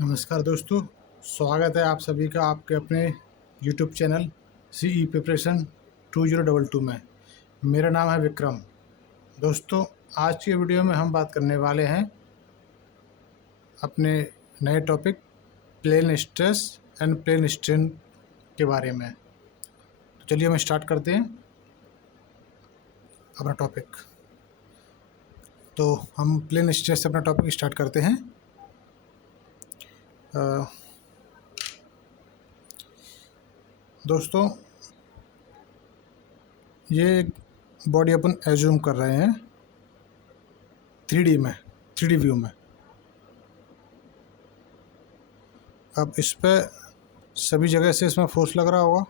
नमस्कार दोस्तों, स्वागत है आप सभी का आपके अपने YouTube चैनल CE प्रिपरेशन 2022 में। मेरा नाम है विक्रम। दोस्तों, आज की वीडियो में हम बात करने वाले हैं अपने नए topic plane stress and plane strain के बारे में। तो चलिए हम स्टार्ट करते हैं अपना टॉपिक। तो हम प्लेन स्ट्रेस से अपना टॉपिक स्टार्ट करते हैं। दोस्तों, ये बॉडी अपन एज्यूम कर रहे हैं 3D व्यू में। अब इस पे सभी जगह से इसमें फोर्स लग रहा होगा।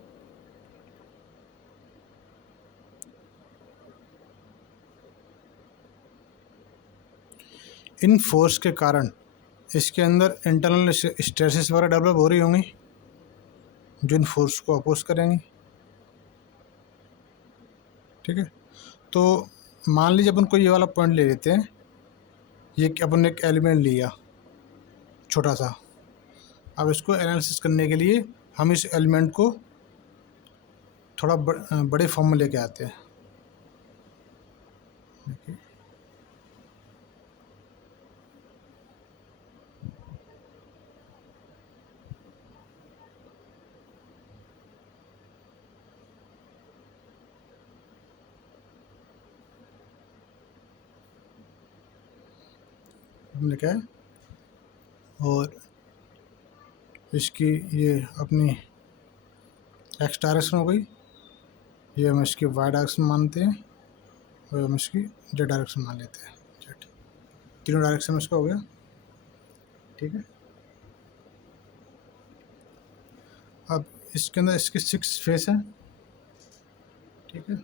इन फोर्स के कारण इसके अंदर इंटरनल स्ट्रेसेस वगैरह डेवलप हो रही होंगी जो इन फोर्स को अपोज करेंगी। ठीक है, तो मान लीजिए अपन को ये वाला पॉइंट ले लेते हैं। ये अपन ने एक एलिमेंट लिया छोटा सा। अब इसको एनालिसिस करने के लिए हम इस एलिमेंट को थोड़ा बड़े फॉर्म में लेके आते हैं। देखिए, हमने क्या है, और इसकी ये अपनी एक्स डायरेक्शन हो गई, ये हम इसकी वाई डायरेक्शन मानते हैं, और हम इसकी जेड डायरेक्शन मान लेते हैं। जेड, तीनों डायरेक्शन में इसका हो गया। ठीक है, अब इसके अंदर इसके 6 फेस हैं। ठीक है,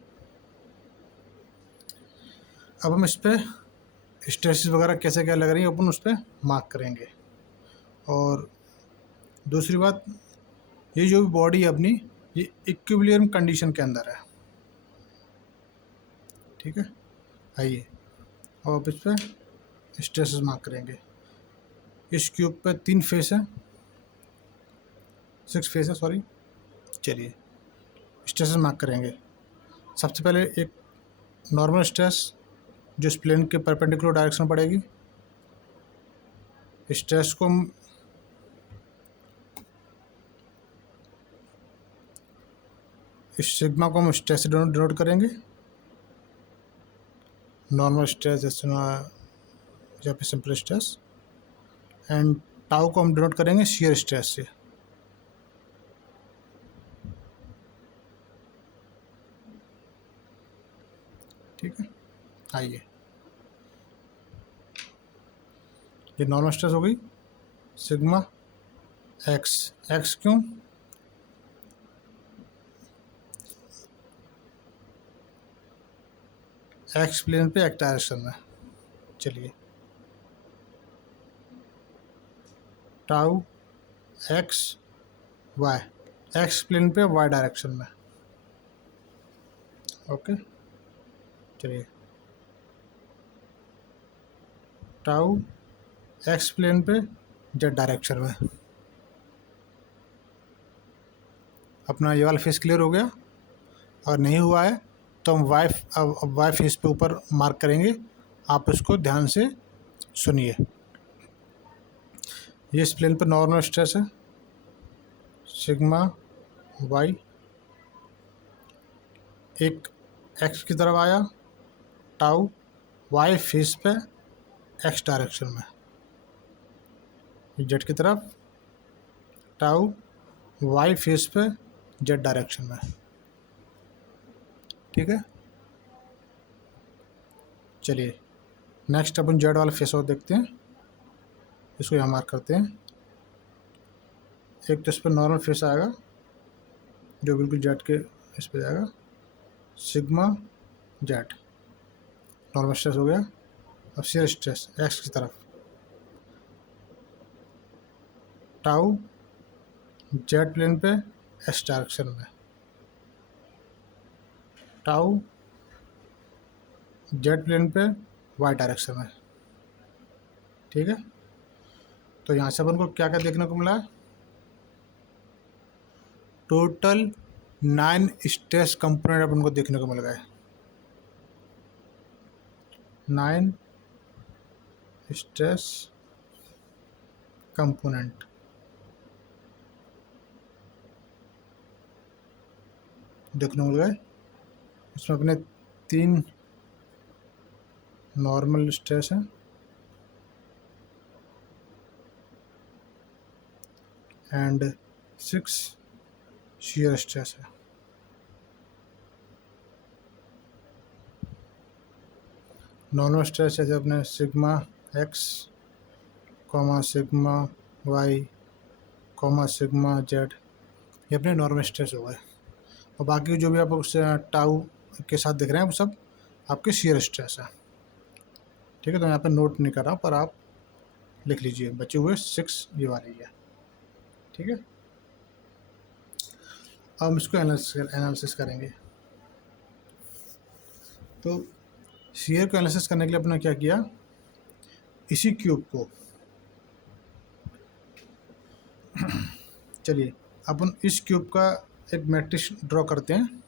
अब हम इस पर स्ट्रेसेस वगैरह कैसे क्या लग रही है अपन उस पर मार्क करेंगे। और दूसरी बात, ये जो बॉडी है अपनी, ये इक्विलिब्रियम कंडीशन के अंदर है। ठीक है, आइए और अब इस पर स्ट्रेसेस मार्क करेंगे। इस क्यूब पे 3 फेस है, 6 फेस है, सॉरी। चलिए स्ट्रेसेस मार्क करेंगे। सबसे पहले एक नॉर्मल स्ट्रेस जो इस प्लेन के परपेंडिकुलर डायरेक्शन में पड़ेगी। स्ट्रेस को हम इस सिग्मा को हम स्ट्रेस से डिनोट करेंगे। नॉर्मल स्ट्रेस जैसे या फिर सिंपल स्ट्रेस। एंड टाउ को हम डिनोट करेंगे शियर स्ट्रेस से। ठीक है, आइए, ये नॉर्मल स्ट्रेस हो गई सिग्मा एक्स। एक्स क्यों? एक्स प्लेन पे एक्स डायरेक्शन में। चलिए, tau x y, x plane पे वाई डायरेक्शन में। ओके, चलिए, टाउ एक्स प्लेन पे जेड डायरेक्शन में। अपना ये वाला फेस क्लियर हो गया। अगर नहीं हुआ है तो हम वाई फेस पे ऊपर मार्क करेंगे। आप इसको ध्यान से सुनिए। ये इस प्लेन पर नॉर्मल स्ट्रेस है सिग्मा वाई, एक एक्स की तरफ आया, टाउ वाई फेस पे एक्स डायरेक्शन में, जेड की तरफ, टाउ वाई फेस पे जेड डायरेक्शन में। ठीक है, चलिए नेक्स्ट अपन जेड वाला फेस और देखते हैं। इसको यहाँ मार्क करते हैं। एक तो इस पर नॉर्मल फेस आएगा जो बिल्कुल जेड के इस पर जाएगा, सिग्मा जेड, नॉर्मल स्ट्रेस हो गया। अब शियर स्ट्रेस एक्स की तरफ, टाउ जेड प्लेन पे एस डायरेक्शन में, टाउ जेड प्लेन पे वाई डायरेक्शन में। ठीक है, तो यहाँ से अपन को क्या क्या देखने को मिला है, टोटल 9 स्ट्रेस कंपोनेंट अपन को देखने को मिल गए, 9 स्ट्रेस कंपोनेंट देखने को मिल गए। इसमें अपने 3 नॉर्मल स्ट्रेस हैं एंड 6 शियर स्ट्रेस है। नॉर्मल स्ट्रेस जैसे अपने sigma x comma sigma y comma sigma z, ये अपने नॉर्मल स्ट्रेस हो गए। और बाकी जो भी आप उस टाउ के साथ दिख रहे हैं वो सब आपके शियर स्ट्रेस है। ठीक है, तो यहाँ पे नोट नहीं कर रहा पर आप लिख लीजिए, बचे हुए 6 ये वाली है। ठीक है, अब हम इसको एनालिसिस करेंगे। तो शियर को एनालिसिस करने के लिए अपने क्या किया, इसी क्यूब को चलिए अपन इस क्यूब का एक मैट्रिक्स ड्रॉ करते हैं,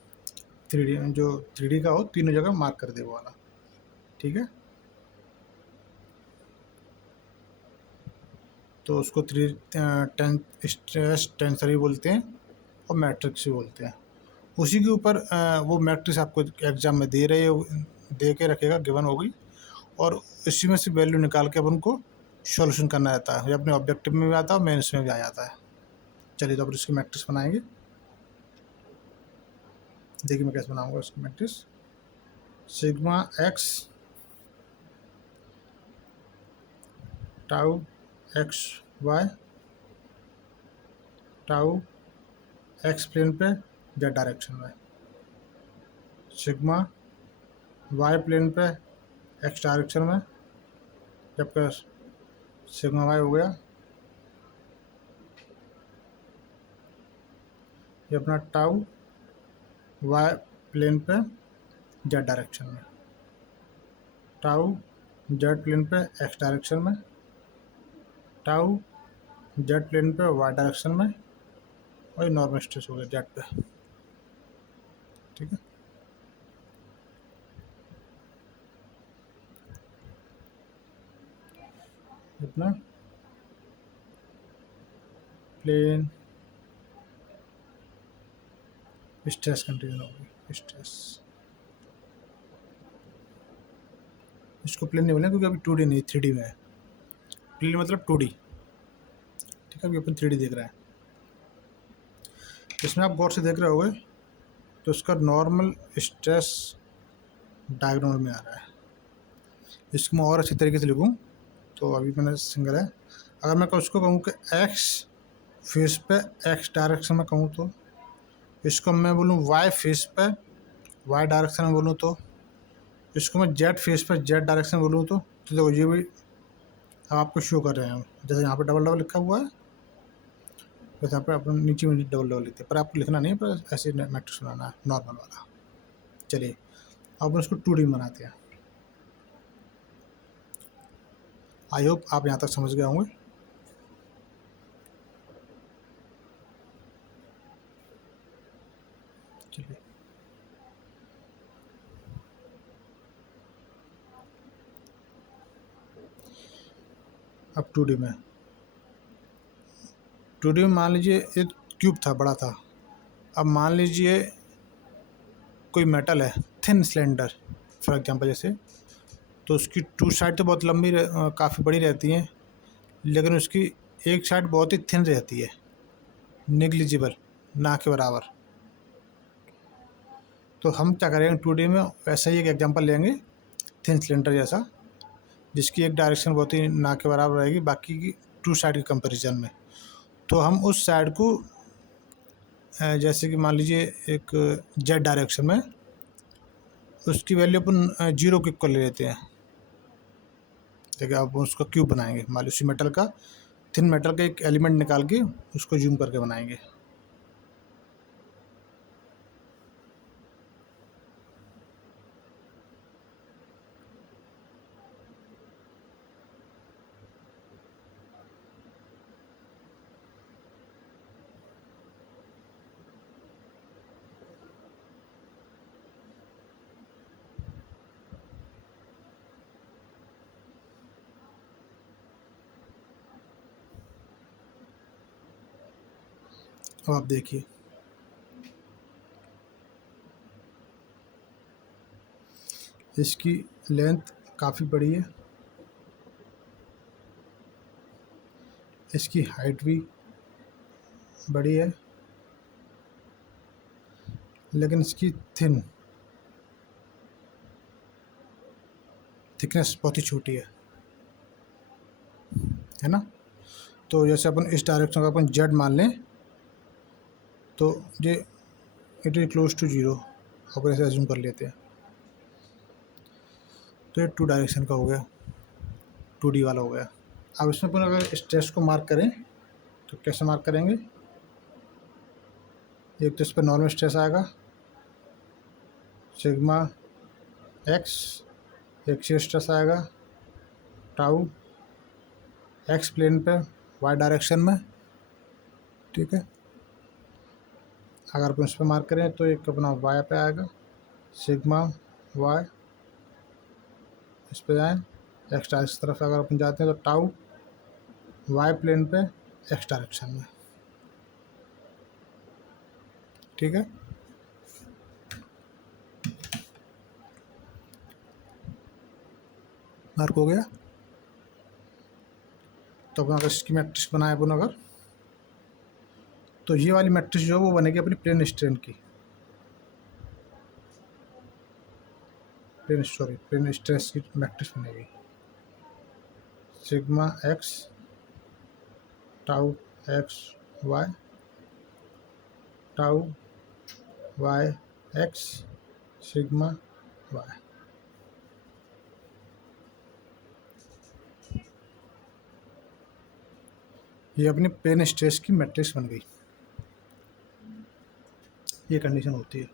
3D जो 3D का हो, तीनों जगह मार्क कर दे वो वाला। ठीक है, तो उसको स्ट्रेस टेंसर भी बोलते हैं और मैट्रिक्स भी बोलते हैं। उसी के ऊपर वो मैट्रिक्स आपको एग्जाम में दे के रखेगा, गिवन होगी, और इसी में से वैल्यू निकाल के अपन को सॉल्यूशन करना रहता है। ये अपने ऑब्जेक्टिव में भी आता है और मेंस में भी आ जाता है। चलिए तो अपन इसकी मैट्रिक्स बनाएंगे। देखिए मैं कैसे बनाऊंगा इसकी matrix. Sigma x tau x y tau x plane पे जेड डायरेक्शन में, सिग्मा वाई प्लेन पे एक्स डायरेक्शन में, जबकि सिग्मा वाई हो गया ये अपना टाउ वाई प्लेन पे जेड डायरेक्शन में, टाउ जेड प्लेन पे एक्स डायरेक्शन में, टाउ जेड प्लेन पे वाई डायरेक्शन में, और ये नॉर्मल स्ट्रेस हो गया जेड पे। ठीक है, इतना प्लेन स्ट्रेस कंटिन्यू होगी। स्ट्रेस इसको प्लेन नहीं बोलेंगे क्योंकि अभी 2D नहीं 3D में है। प्लेन मतलब 2D। ठीक है, अभी अपन 3D देख रहे हैं। इसमें आप गौर से देख रहे होंगे तो उसका नॉर्मल स्ट्रेस डायग्राम में आ रहा है। इसको मैं और अच्छी तरीके से लिखूँ तो अभी मैंने सिंगल है, अगर मैं उसको कहूँ कि एक्स फेस पे एक्स डायरेक्शन में कहूँ तो, इसको मैं बोलूँ वाई फेस पे वाई डायरेक्शन में बोलूँ तो, इसको मैं जेड फेस पे जेड डायरेक्शन में बोलूँ तो देखो ये भी अब आपको शो कर रहे हैं। जैसे यहाँ पे डबल डबल लिखा हुआ है वैसे यहाँ पे अपन नीचे में डबल डबल लिखते हैं, पर आपको लिखना नहीं है, पर ऐसे मैट्रिक्स बनाना है नॉर्मल वाला। चलिए अब उसको 2D में बनाते हैं। आई होप आप यहाँ तक समझ गए होंगे। चलिए अब 2D में मान लीजिए एक क्यूब था, बड़ा था। अब मान लीजिए कोई मेटल है थिन सिलेंडर फॉर एग्जांपल जैसे, तो उसकी 2 साइड तो बहुत लंबी काफ़ी बड़ी रहती हैं, लेकिन उसकी एक साइड बहुत ही थिन रहती है, नेग्लिजिबल, ना के बराबर। तो हम क्या करेंगे 2D में वैसा ही एक एग्जांपल लेंगे थिन सिलेंडर जैसा, जिसकी एक डायरेक्शन बहुत ही ना के बराबर रहेगी बाकी की 2 साइड के कंपैरिजन में। तो हम उस साइड को जैसे कि मान लीजिए एक जेड डायरेक्शन में उसकी वैल्यू अपन 0 के इक्वल ले लेते हैं। देखिए आप उसका क्यूब बनाएंगे, मान लीजिए उसी मेटल का थिन मेटल का एक एलिमेंट निकाल के उसको जूम करके बनाएंगे। अब आप देखिए, इसकी लेंथ काफ़ी बड़ी है, इसकी हाइट भी बड़ी है, लेकिन इसकी थिकनेस बहुत ही छोटी है ना। तो जैसे अपन इस डायरेक्शन का अपन जेड मान लें तो ये it is close to zero, अपन ऐसे एज्यूम कर लेते हैं। तो ये 2 डायरेक्शन का हो गया, 2D वाला हो गया। अब इसमें अपन अगर स्ट्रेस को मार्क करें तो कैसे मार्क करेंगे? एक तो इस पर नॉर्मल स्ट्रेस आएगा सिग्मा एक्स, एक शेयर स्ट्रेस आएगा टाउ एक्स प्लेन पे वाई डायरेक्शन में, ठीक है। अगर अपन इस पर मार्क करें तो एक अपना वाई पे आएगा सिग्मा वाई, इस पे जाएँ एक्स डायरेक्शन तरफ अगर अपन जाते हैं तो टाउ वाई प्लेन पे एक्स डायरेक्शन में, ठीक है। मार्क हो गया। तो अपन अगर इसकी मैट्रिक्स बनाए अपन अगर, तो ये वाली मैट्रिक्स जो है वो बनेगी अपनी प्लेन स्ट्रेन की, प्लेन स्ट्रेस की मैट्रिक्स बनेगी sigma x tau x y tau y x sigma y. ये अपनी प्लेन स्ट्रेस की मैट्रिक्स बन गई, ये कंडीशन होती है,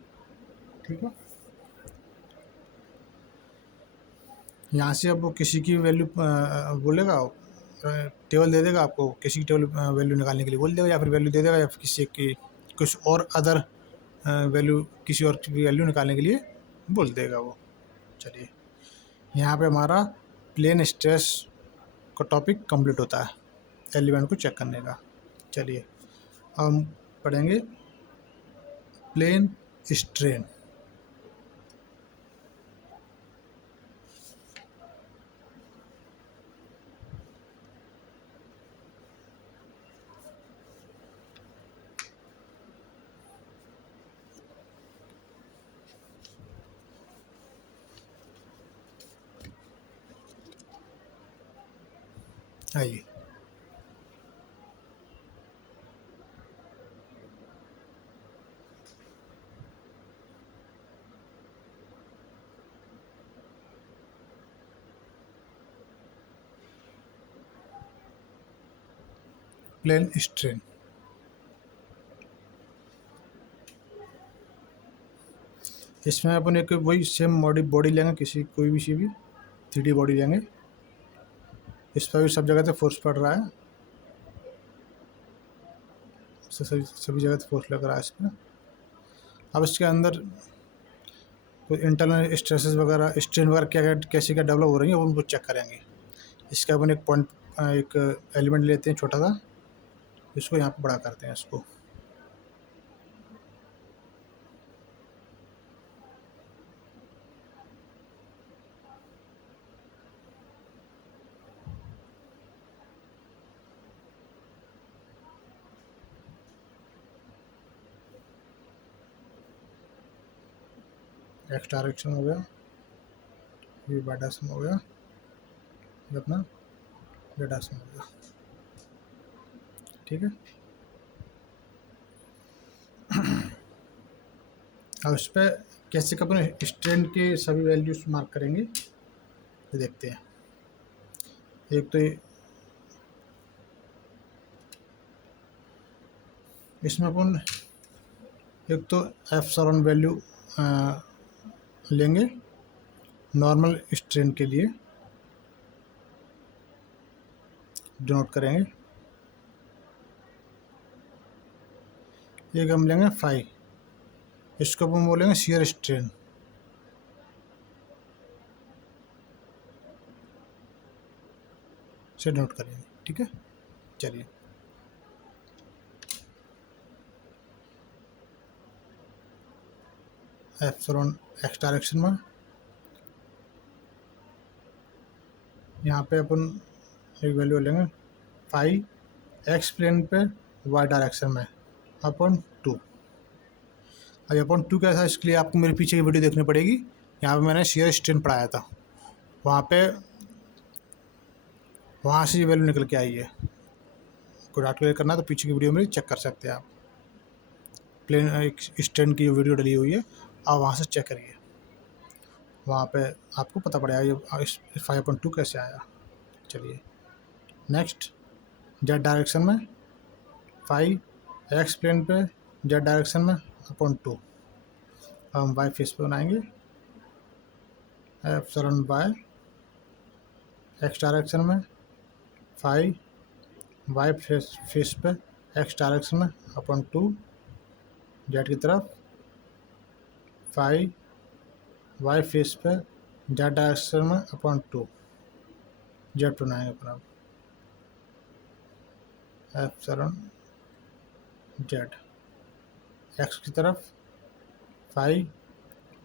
ठीक है। यहाँ से अब वो किसी की वैल्यू बोलेगा, टेबल दे देगा आपको, किसी की टेबल वैल्यू निकालने के लिए बोल देगा, या फिर वैल्यू दे देगा, या फिर किसी की कुछ और अदर वैल्यू, किसी और की वैल्यू निकालने के लिए बोल देगा वो। चलिए, यहाँ पे हमारा प्लेन स्ट्रेस का टॉपिक कंप्लीट होता है, एलिमेंट को चेक करने का। चलिए अब हम पढ़ेंगे प्लेन स्ट्रेन। आइए, प्लेन स्ट्रेन। इसमें अपन एक वही सेम बॉडी लेंगे, किसी कोई भी सी भी 3D बॉडी लेंगे, इस पर भी सब जगह से फोर्स पड़ रहा है, सभी जगह से फोर्स लग रहा है इस पर। अब इसके अंदर कोई इंटरनल स्ट्रेसेस वगैरह, स्ट्रेन वगैरह क्या कैसे क्या डेवलप हो रही है वो उनको चेक करेंगे। इसका अपन एक पॉइंट, एक एलिमेंट लेते हैं छोटा सा, इसको यहाँ पे बड़ा करते हैं इसको। एक्स डायरेक्शन हो गया, ये वाई डायरेक्शन हो गया, ये अपना ये डायरेक्शन हो गया, ठीक है। अब इस पर कैसे अपन स्ट्रेन के सभी वैल्यूज मार्क करेंगे ये देखते हैं। एक तो इसमें अपन एक तो एप्सिलॉन वैल्यू लेंगे नॉर्मल स्ट्रेन के लिए, डिनोट करेंगे। एक हम लेंगे फाई, इसको अपन बोलेंगे शियर स्ट्रेन, से नोट करेंगे, ठीक है। चलिए, एप्सिलॉन एक्स डायरेक्शन में। यहाँ पे अपन एक वैल्यू लेंगे फाई एक्स प्लेन पे वाई डायरेक्शन में अपन 2। अब अपन 2 कैसा, इसके लिए आपको मेरे पीछे की वीडियो देखनी पड़ेगी। यहाँ पे मैंने शेयर स्ट्रेन पढ़ाया था, वहाँ से ये वैल्यू निकल के आई है। कोई डाउट क्लियर करना तो पीछे की वीडियो में चेक कर सकते हैं आप। प्लेन एक स्ट्रेन की वीडियो डली हुई है, आप वहाँ से चेक करिए, वहाँ पे आपको पता पड़ेगा ये 5.2 कैसे आया। चलिए नेक्स्ट, जेड डायरेक्शन में फाई एक्स प्लेन पे जेड डायरेक्शन में अपॉन 2। हम वाई फेस पे बनाएंगे एप्सिलॉन वाई एक्स डायरेक्शन में फाई वाई फेस पे एक्स डायरेक्शन में अपॉन 2 जेड की तरफ फाई वाई फेस पे जेड डायरेक्शन में अपॉन 2 जेड बनाएंगे अपन एप्सिलॉन जेड एक्स की तरफ फाई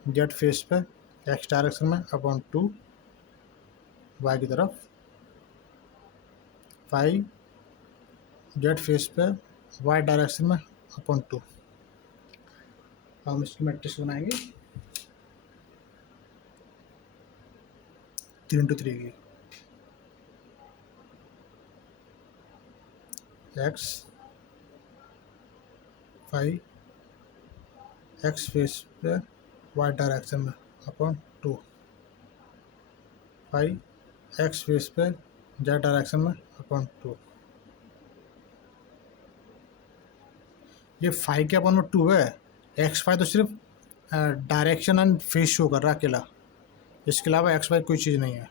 जेड फेस पे एक्स डायरेक्शन में अपॉन 2 वाई की तरफ फाई जेड फेस पे वाई डायरेक्शन में अपॉन 2। हम इसकी मैट्रिक्स बनाएंगे 3x3 की। एक्स फाई एक्स फेस पे वाई डायरेक्शन में अपॉन 2 फाई एक्स फेस पे जेड डायरेक्शन में अपॉन 2। ये फाई के अपॉन में 2 है, एक्स फाई तो सिर्फ डायरेक्शन एंड फेस शो कर रहा है अकेला, इसके अलावा एक्स वाई कोई चीज़ नहीं है,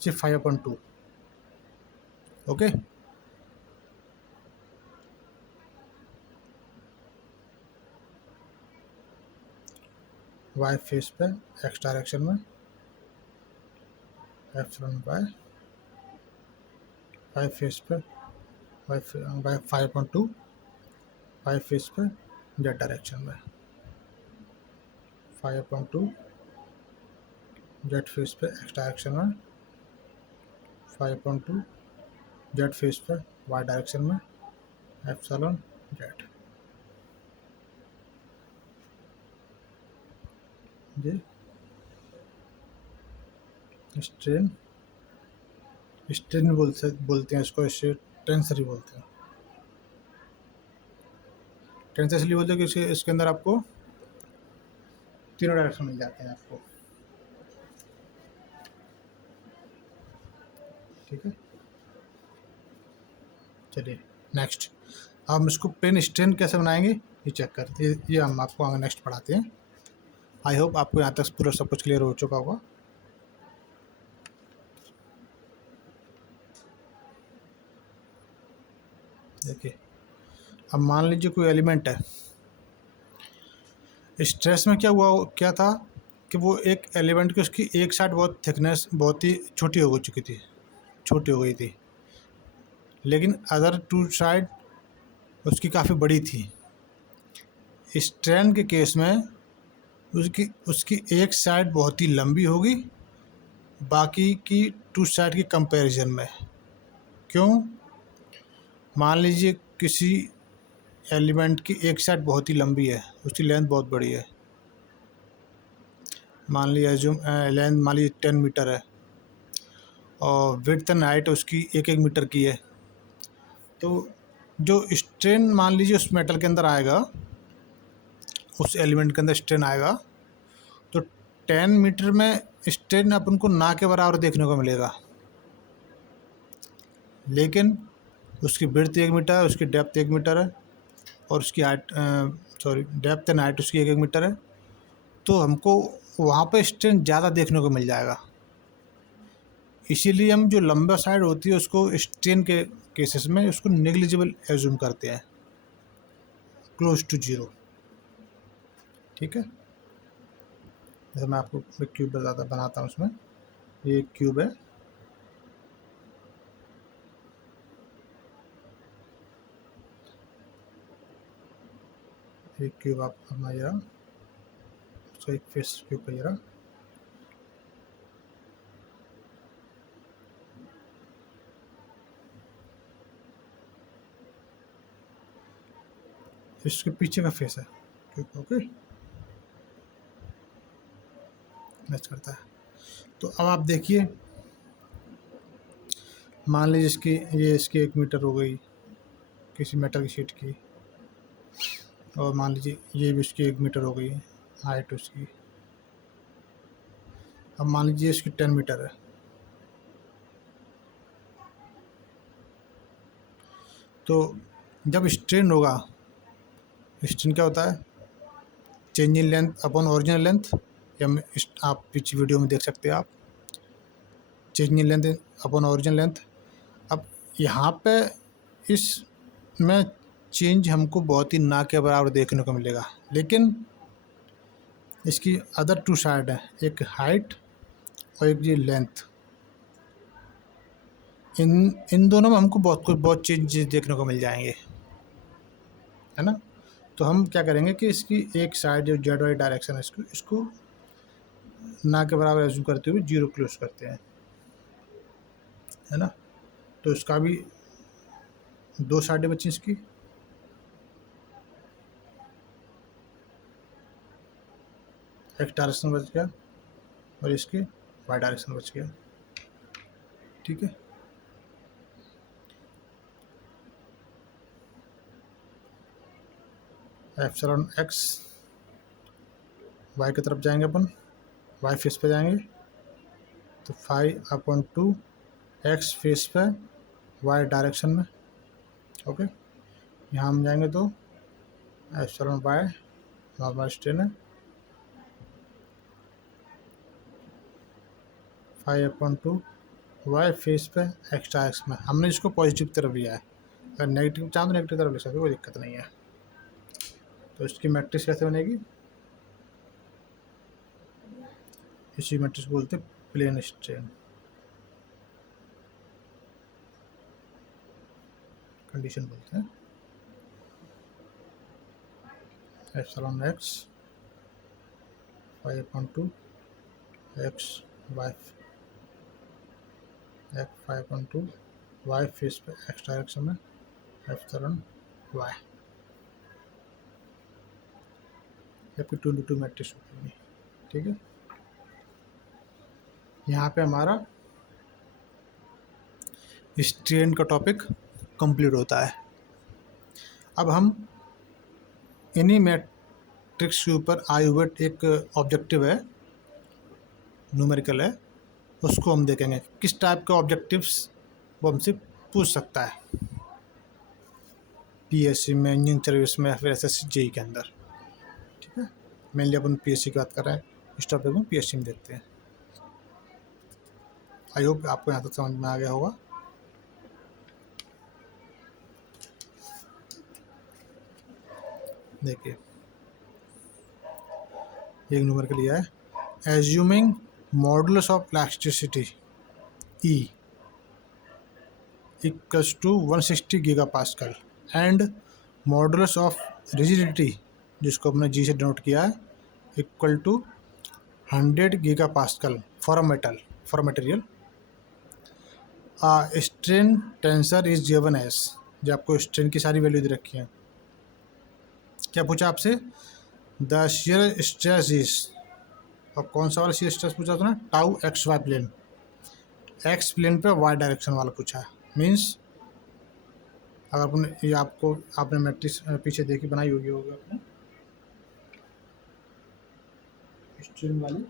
सिर्फ 5/2। ओके, वाई फेस पे एक्स डायरेक्शन में एप्सिलॉन वाई, वाई फेस पे वाई 5/2 वाई फेस पे जेड डायरेक्शन में 5/2 जेड फेस पे एक्स डायरेक्शन में 5/2 जेड फेस पे वाई डायरेक्शन में एप्सिलॉन जेड। ये स्ट्रेन बोलते हैं इसको, इससे टेंसर ही बोलते हैं। टेंसर इसलिए बोलते हैं कि इसके अंदर आपको तीनों डायरेक्शन मिल जाते हैं आपको। ठीक है, चलिए नेक्स्ट, अब हम इसको प्लेन स्ट्रेन कैसे बनाएंगे ये चेक करते हैं, ये हम आपको आगे नेक्स्ट पढ़ाते हैं। आई होप आपको यहाँ तक पूरा सब कुछ क्लियर हो चुका होगा। देखिए, अब मान लीजिए कोई एलिमेंट है, स्ट्रेस में क्या था कि वो एक एलिमेंट की उसकी एक साइड बहुत थिकनेस बहुत ही छोटी हो गई थी, लेकिन अदर टू साइड उसकी काफ़ी बड़ी थी। स्ट्रेन के केस में उसकी उसकी एक साइड बहुत ही लंबी होगी बाकी की टू साइड के कंपैरिजन में। क्यों? मान लीजिए किसी एलिमेंट की एक साइड बहुत ही लंबी है, उसकी लेंथ बहुत बड़ी है, मान लीजिए लेंथ मान लीजिए 10 मीटर है और विड्थ एंड हाइट उसकी 1-1 मीटर की है। तो जो स्ट्रेन मान लीजिए उस मेटल के अंदर आएगा, उस एलिमेंट के अंदर स्ट्रेन आएगा, तो 10 मीटर में स्ट्रेन अपन को ना के बराबर देखने को मिलेगा, लेकिन उसकी विड्थ 1 मीटर है, उसकी डेप्थ 1 मीटर है और उसकी हाइट डेप्थ एंड हाइट उसकी 1-1 मीटर है, तो हमको वहाँ पे स्ट्रेन ज़्यादा देखने को मिल जाएगा। इसीलिए हम जो लंबा साइड होती है उसको स्ट्रेन के केसेस में उसको नेग्लिजिबल एज्यूम करते हैं, क्लोज टू जीरो। ठीक है, जैसे मैं आपको एक क्यूब बनाता हूँ, उसमें ये एक क्यूब है, एक क्यूब आप बनाइएगा, तो एक फेस के ऊपर ये रहा, इसके पीछे का फेस है। ओके, मैच करता है। तो अब आप देखिए, मान लीजिए इसकी 1 मीटर हो गई किसी मेटल की शीट की, और मान लीजिए ये भी उसकी 1 मीटर हो गई हाइट उसकी। अब मान लीजिए इसकी 10 मीटर है, तो जब स्ट्रेन होगा, स्ट्रेन क्या होता है, change in length upon original length, या आप पीछे वीडियो में देख सकते हैं आप, change in length upon original length. अब यहाँ पे इसमें चेंज हमको बहुत ही ना के बराबर देखने को मिलेगा, लेकिन इसकी अदर 2 साइड है, एक हाइट और एक ये लेंथ। इन दोनों में हमको बहुत चेंजेस देखने को मिल जाएंगे, है ना। तो हम क्या करेंगे कि इसकी एक साइड जो जेड वाई डायरेक्शन है, इसको ना के बराबर एज्यूम करते हुए 0 क्लोज करते हैं, है ना। तो इसका भी 2 साइडें बची इसकी, एक डायरेक्शन बच गया और इसके वाई डायरेक्शन बच गया, ठीक है। एप्सिलॉन एक्स, वाई की तरफ जाएंगे अपन, वाई फेस पे जाएंगे तो 5/2 एक्स फेस पे वाई डायरेक्शन में, ओके। यहाँ हम जाएंगे तो एप्सिलॉन वाई नॉर्मल स्ट्रेन है, 5/2 वाई फेस पे एक्स डायरेक्शन में। हमने इसको पॉजिटिव तरफ लिया है, अगर नेगेटिव चाहो तो नेगेटिव तरफ ले सकते हो, कोई दिक्कत नहीं है। तो इसकी मैट्रिक्स कैसे बनेगी, इसी मैट्रिक्स बोलते प्लेन स्ट्रेन कंडीशन बोलते हैं। Epsilon x 5/2 x y 5/2 y face पे एक्स डायरेक्शन में एप्सिलॉन वाई, फिर 2 मैट्रिक्स होगी, ठीक है। यहाँ पे हमारा स्ट्रेन का टॉपिक कंप्लीट होता है। अब हम इन्हीं मैट्रिक्स के ऊपर आई हुए एक ऑब्जेक्टिव है, न्यूमेरिकल है, उसको हम देखेंगे किस टाइप के ऑब्जेक्टिव्स वो हमसे पूछ सकता है पीएससी में, इंजीनियरिंग सर्विस में, या फिर एसएससी जेईई के अंदर, ठीक है। मेनली अपन पीएससी की बात कर रहे हैं, इस टॉपिक में पीएससी में देखते हैं। आई होप आपको यहाँ तक समझ में आ गया होगा। देखिए एक नंबर के लिया है, assuming modulus of elasticity E equals to 160 gigapascal and modulus of rigidity, जिसको हमने जी से डिनोट किया है, equal to 100 gigapascal for a material. Strain tensor is given as, जो आपको स्ट्रेन की सारी वैल्यू दे रखी है। क्या पूछा आपसे, द शियर स्ट्रेस इज, और कौन सा वाला शियर स्ट्रेस पूछा था ना, tau x y plane, x plane पे वाई डायरेक्शन वाला पूछा है। मीन्स अगर आपने ये आपने मैट्रिक्स पीछे देखी बनाई होगी आपने स्ट्रेन वाली,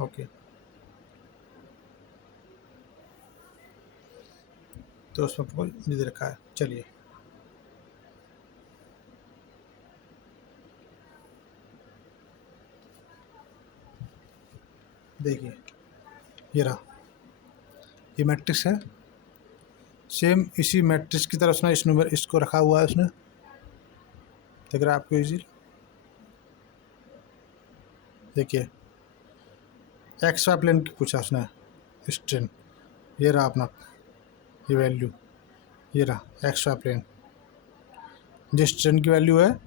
ओके। तो उसमें आपको दे रखा है, चलिए देखिए, ये रहा, ये मैट्रिक्स है, सेम इसी मैट्रिक्स की तरह उसने इसको रखा हुआ है, उसने दिख रहा है आपको इजी। देखिए एक्स वाई प्लेन की पूछा उसने स्ट्रेन, ये रहा अपना ये वैल्यू, ये रहा एक्स वाई प्लेन, जिस स्ट्रेन की वैल्यू है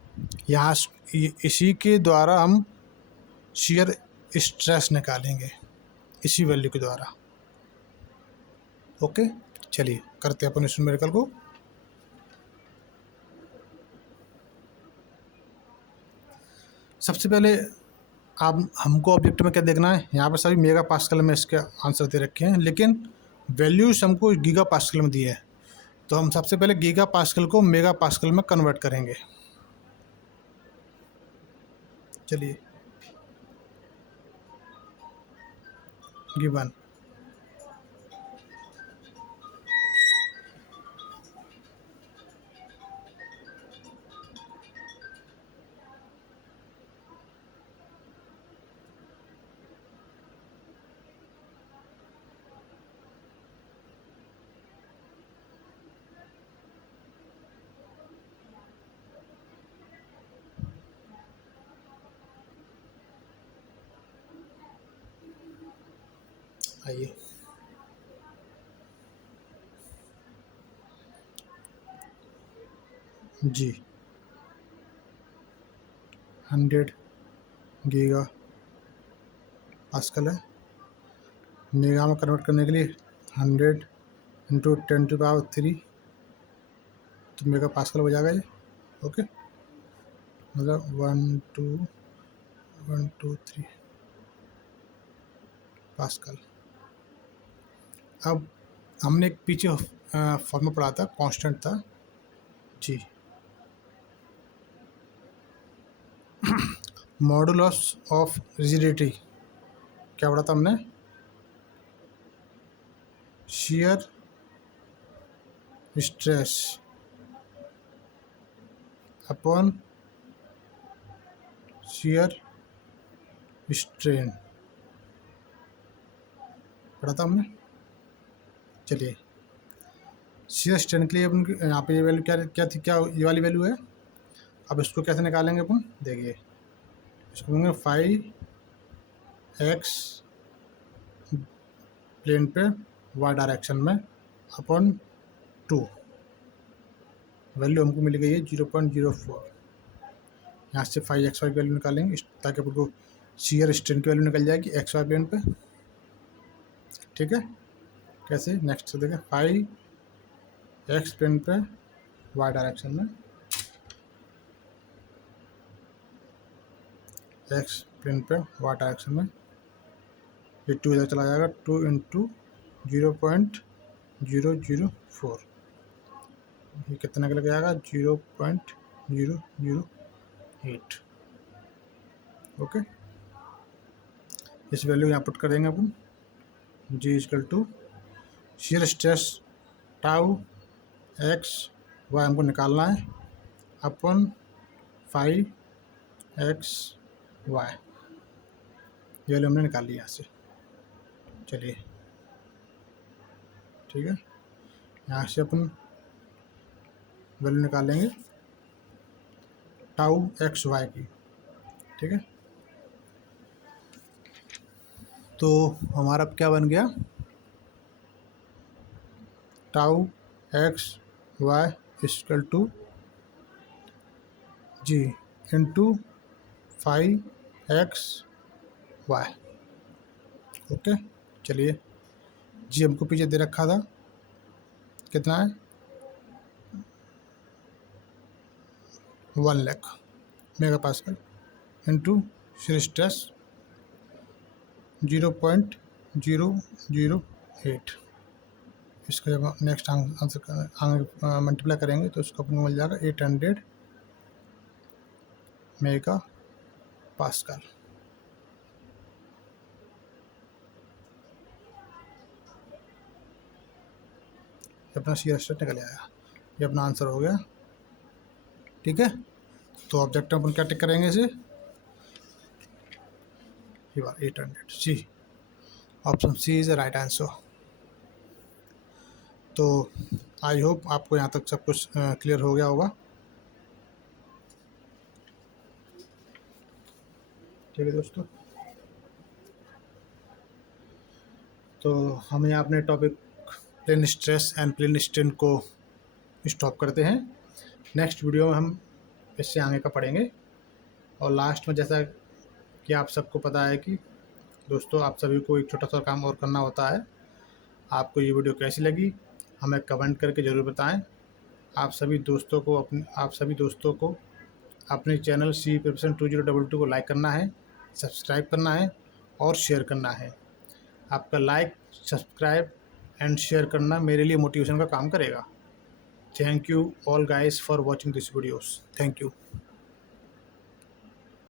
यहाँ इसी के द्वारा हम शियर स्ट्रेस निकालेंगे, इसी वैल्यू के द्वारा। ओके चलिए करते हैं अपन इस न्यूमेरिकल को। सबसे पहले आप हमको ऑब्जेक्ट में क्या देखना है, यहाँ पर सभी मेगा पास्कल में इसके आंसर दे रखे हैं, लेकिन वैल्यूज हमको गीगा पास्कल में दी है, तो हम सबसे पहले गीगा पास्कल को मेगा पास्कल में कन्वर्ट करेंगे। चलिए गिवन आइए जी 100 गीगा पास्कल है, मेगा में कन्वर्ट करने के लिए 100 इंटू 10⁻³ तो मेगा पास्कल हो जाएगा ये। ओके मतलब 1 2 पास्कल। अब हमने एक पीछे फॉर्मूला पढ़ा था, कांस्टेंट था जी, मॉडुलस ऑफ रिजिडिटी क्या पढ़ा था हमने, shear stress upon shear strain पढ़ा था हमने। चलिए शियर स्ट्रेन के लिए अपन यहाँ पे ये वैल्यू क्या क्या थी, क्या ये वाली वैल्यू है। अब इसको कैसे निकालेंगे अपन, देखिए इसको बोलेंगे 5x प्लेन पे y डायरेक्शन में अपॉन 2, वैल्यू हमको मिल गई है 0.04। यहाँ से 5xy की वैल्यू निकालेंगे ताकि अपन को शियर स्ट्रेन की वैल्यू निकल जाएगी xy प्लेन पे। ठीक है कैसे, नेक्स्ट देखें 5x प्लेन पे y डायरेक्शन में, x प्लेन पे y डायरेक्शन में, ये 2 इधर चला जाएगा, 2 इंटू 0.004, ये कितने का लग जाएगा 0.008। ओके इस वैल्यू यहाँ पुट कर देंगे अपन, G equal to shear stress tau x y हमको निकालना है अपन 5x y, ये वैल्यू हमने निकाल ली यहाँ से। चलिए ठीक है यहाँ से अपन वैल्यू निकालेंगे टाउ एक्स वाई की। ठीक है तो हमारा क्या बन गया, tau x y equal to G into 5x y। Okay चलिए जी हमको पीछे दे रखा था कितना है 1 lakh mega pascal into shear stress 0.008। इसका जब नेक्स्ट आंसर मल्टीप्लाई करेंगे तो इसको अपन को मिल जाएगा 800 मेगा पास्कल। अपना शियर स्ट्रेस निकल आया, ये अपना आंसर हो गया। ठीक है तो ऑब्जेक्ट अपन क्या टिक करेंगे इसे, 800 C, option C is the right answer. तो आई होप आपको यहाँ तक सब कुछ क्लियर हो गया होगा। ठीक है दोस्तों। तो हम यहाँ अपने topic plane stress and plane strain को स्टॉप करते हैं। नेक्स्ट वीडियो में हम इससे आगे का पढ़ेंगे। और लास्ट में जैसा कि आप सबको पता है कि दोस्तों, आप सभी को एक छोटा सा काम और करना होता है। आपको ये वीडियो कैसी लगी हमें कमेंट करके ज़रूर बताएं। आप सभी दोस्तों को अपने चैनल सी प्रिपरेशन 2022 को लाइक करना है, सब्सक्राइब करना है और शेयर करना है। आपका लाइक, सब्सक्राइब एंड शेयर करना मेरे लिए मोटिवेशन का काम करेगा। Thank you all guys for watching this videos. Thank you.